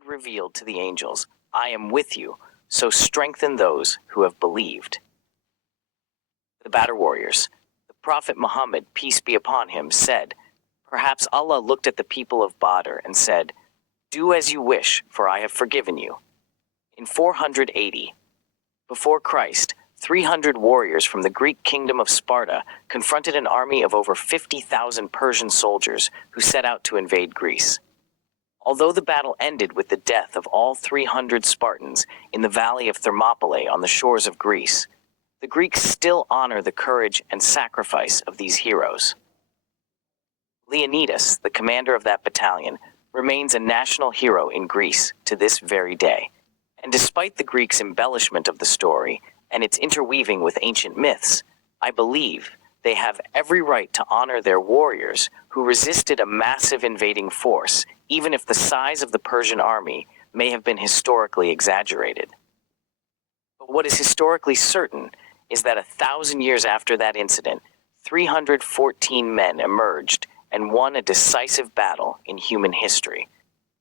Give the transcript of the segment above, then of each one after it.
Lord revealed to the angels, "I am with you, so strengthen those who have believed." The battle warriors. The Prophet Muhammad, peace be upon him, said, "Perhaps Allah looked at the people of Badr and said, 'Do as you wish, for I have forgiven you.'" In 480 before Christ, 300 warriors from the Greek kingdom of Sparta confronted an army of over 50,000 Persian soldiers who set out to invade Greece. Although the battle ended with the death of all 300 Spartans in the valley of Thermopylae on the shores of Greece, the Greeks still honor the courage and sacrifice of these heroes. Leonidas, the commander of that battalion, remains a national hero in Greece to this very day. And despite the Greeks' embellishment of the story and its interweaving with ancient myths, I believe they have every right to honor their warriors who resisted a massive invading force, even if the size of the Persian army may have been historically exaggerated. But what is historically certain is that 1,000 years after that incident, 314 men emerged and won a decisive battle in human history,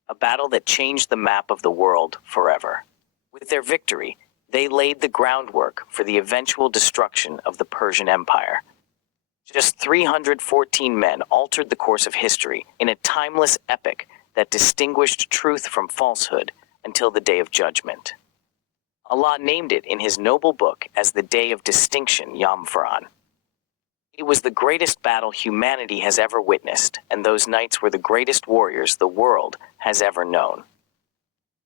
a battle that changed the map of the world forever. With their victory, they laid the groundwork for the eventual destruction of the Persian Empire. Just 314 men altered the course of history in a timeless epic that distinguished truth from falsehood until the Day of Judgment. Allah named it in His noble book as the Day of Distinction, Yom Furan. It was the greatest battle humanity has ever witnessed, and those knights were the greatest warriors the world has ever known.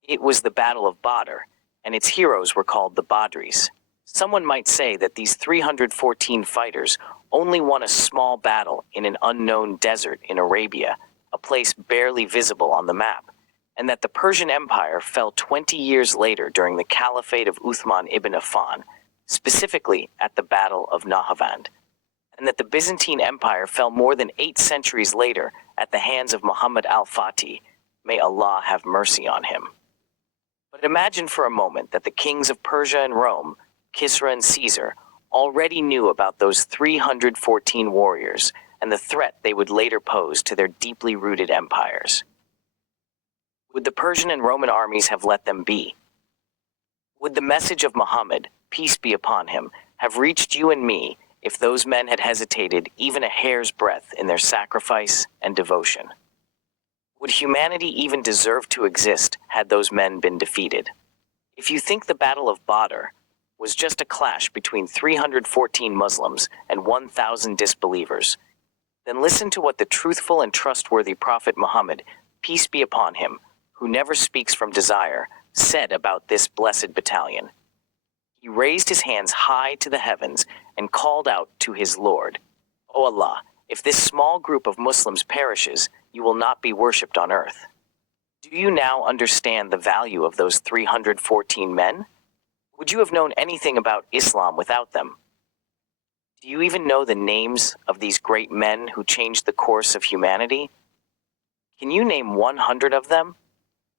It was the Battle of Badr, and its heroes were called the Badris. Someone might say that these 314 fighters only won a small battle in an unknown desert in Arabia, a place barely visible on the map, and that the Persian Empire fell 20 years later during the Caliphate of Uthman ibn Affan, specifically at the Battle of Nahawand, and that the Byzantine Empire fell more than 8 centuries later at the hands of Muhammad al-Fatih. May Allah have mercy on him. But imagine for a moment that the kings of Persia and Rome, Kisra and Caesar, already knew about those 314 warriors and the threat they would later pose to their deeply rooted empires. Would the Persian and Roman armies have let them be? Would the message of Muhammad, peace be upon him, have reached you and me if those men had hesitated even a hair's breadth in their sacrifice and devotion? Would humanity even deserve to exist had those men been defeated? If you think the Battle of Badr was just a clash between 314 Muslims and 1,000 disbelievers, then listen to what the truthful and trustworthy Prophet Muhammad, peace be upon him, who never speaks from desire, said about this blessed battalion. He raised his hands high to the heavens and called out to his Lord, "O Allah, if this small group of Muslims perishes, you will not be worshipped on earth." Do you now understand the value of those 314 men? Would you have known anything about Islam without them? Do you even know the names of these great men who changed the course of humanity? Can you name 100 of them?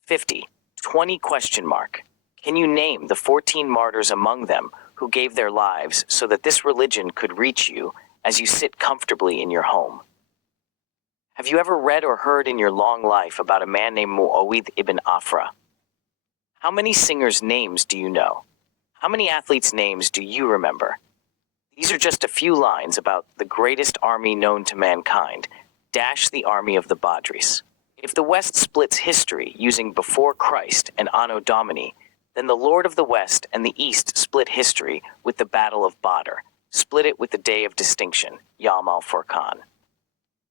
50, 20 question mark. Can you name the 14 martyrs among them who gave their lives so that this religion could reach you as you sit comfortably in your home? Have you ever read or heard in your long life about a man named Mu'awidh ibn Afra? How many singers' names do you know? How many athletes' names do you remember? These are just a few lines about the greatest army known to mankind, the army of the Badris. If the West splits history using before Christ and Anno Domini, then the Lord of the West and the East split history with the Battle of Badr, split it with the Day of Distinction, Yom al-Furqan.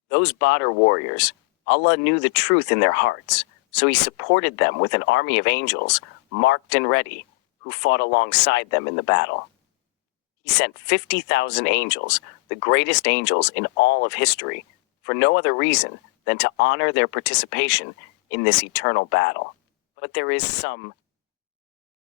Those Badr warriors, Allah knew the truth in their hearts, so He supported them with an army of angels, marked and ready, who fought alongside them in the battle. He sent 50,000 angels, the greatest angels in all of history, for no other reason than to honor their participation in this eternal battle. But there is some